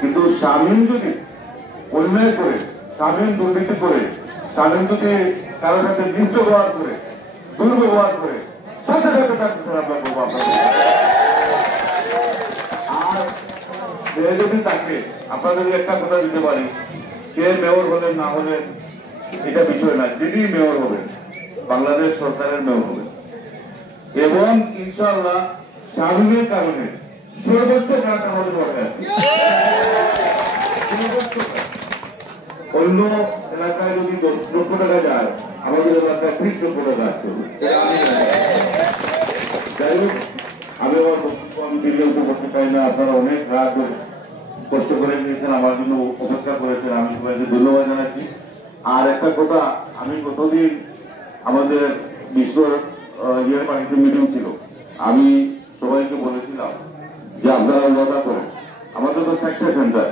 কিন্তু শামীম যদি অন্যায় করে, শামীম দুর্নীতি করে, শামীম যদি কারোর সাথে মিথ্যাব্যবহার করে, দুর্ব্যবহার করে, সাথে সাথে তাকে আমরা করবো আপনাদের। আর সে যদি তাকে আপনাদের একটা কথা দিতে পারি, কে মেয়র হলেন না হলেন এটা বিষয় না, যিনি মেয়র হবেন বাংলাদেশ সরকারের মেয়র হবেন এবং ইনশাআল্লাহ শামীমের কারণে সর্বোচ্চ কাজ আমাদের দরকার। অন্য এলাকায় যদি 10 লক্ষ টাকা যায়, আমাদের এলাকায় 30 লক্ষ টাকা আসতে হবে। যাই হোক, আমি আমার বক্তব্য দীর্ঘায়িত করতে চাই না। আপনারা অনেক রাত কষ্ট করে নিয়েছেন, আমার জন্য অপেক্ষা করেছেন, আমি সবাইকে ধন্যবাদ জানাচ্ছি। আর একটা কথা, আমি গতদিন আমাদের বিশ্ব ইয়ের পার্টিতে মিটিং ছিল, আমি সবাইকে বলেছিলাম যে আপনারা ওয়াদা করেন, আমাদের তো 6টা সেন্টার,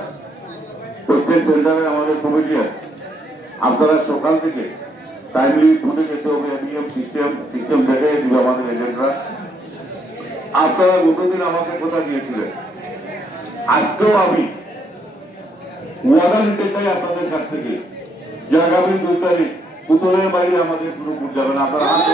প্রত্যেক সেন্টারে আমাদের কমিটি আছে, আপনারা সকাল থেকে টাইমলি ছুটে যেতে হবে, সিস্টেম দেখে দিবে আমাদের এজেন্টরা। আপনারা গতদিন আমাকে কথা দিয়েছিলেন, আজকেও আমি ওয়াদা নিতে চাই আপনাদের কাছ থেকে যে আগামী 2 তারিখ পুতুলের বাইরে আমাদের পুরো ভোট যাবে না। আপনারা হাত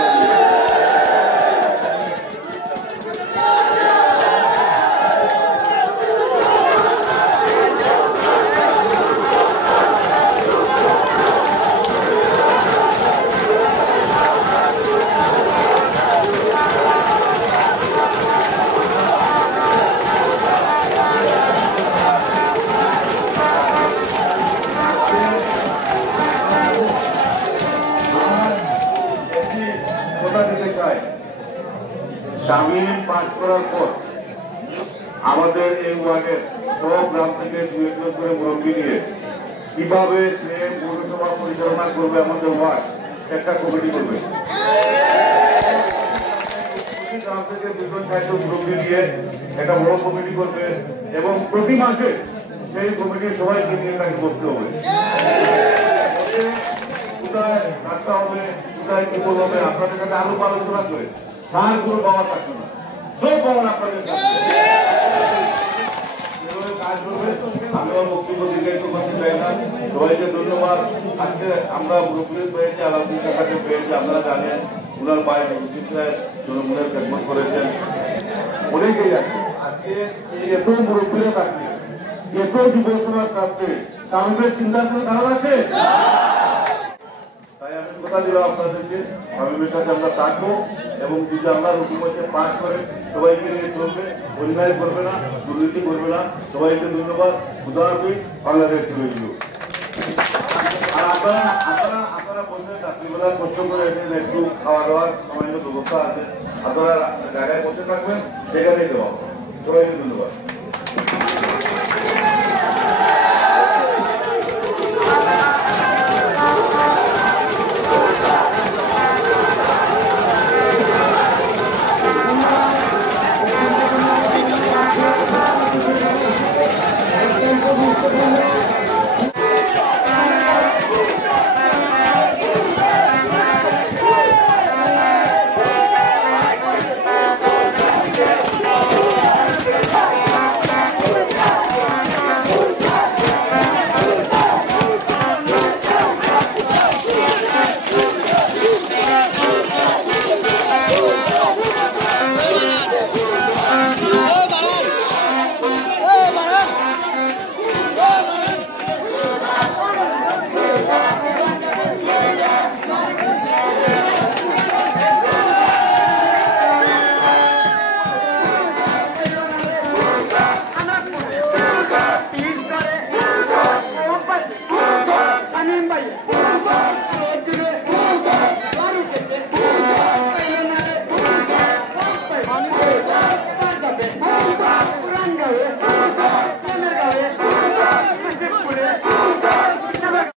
শামীম পাস করার পর আমাদের এই ওয়ার্ডের সব গ্রাম থেকে 2-1 জন করে মুরব্বী নিয়ে কিভাবে সে পৌরসভা পরিচালনা করবে, আমাদের ওয়ার্ড একটা কমিটি করবে। গ্রাম থেকে 2-4 জন মুরব্বী নিয়ে একটা বড় কমিটি করবে এবং প্রতি মাসে সেই কমিটির সবাইকে নিয়ে তাকে বসতে হবে, কোথায় রাখতে হবে, কোথায় কি করবে, আপনাদের সাথে আরো আলোচনা করে তার কোনো পাওয়ার থাকবে না, সব পাওয়ার আপনাদের কাজ করবে। আমি আমার বক্তব্য দীর্ঘায়িত করতে চাই না। সবাইকে ধন্যবাদ। আজকে আমরা মুরব্বী পেয়েছি, আলহামদুলিল্লাহ কাছে পেয়েছি। আপনারা জানেন ওনার পায়ে জনগণের খেদমত করেছেন অনেকেই আছে। আজকে এত মুরব্বীরা থাকবে, এত যুবসমাজ থাকবে, তাদের চিন্তার কোনো কারণ আছে? তাই আমি কথা দিলাম আপনাদেরকে, শামীমের সাথে আমরা থাকবো এবং যদি আমরা হুকুমতে পাস করে সবাইকে নিয়ে চলবে, অন্যায় করবে না, দুর্নীতি করবে না। সবাইকে ধন্যবাদ। উদাহরণ বাংলাদেশ চলে গেল। আর আপনারা বলছেন রাত্রিবেলা কষ্ট করে এসে একটু খাওয়া দাওয়ার সামান্য ব্যবস্থা আছে, আপনারা জায়গায় বসে থাকবেন, সেখানেই দেওয়া। সবাইকে ধন্যবাদ।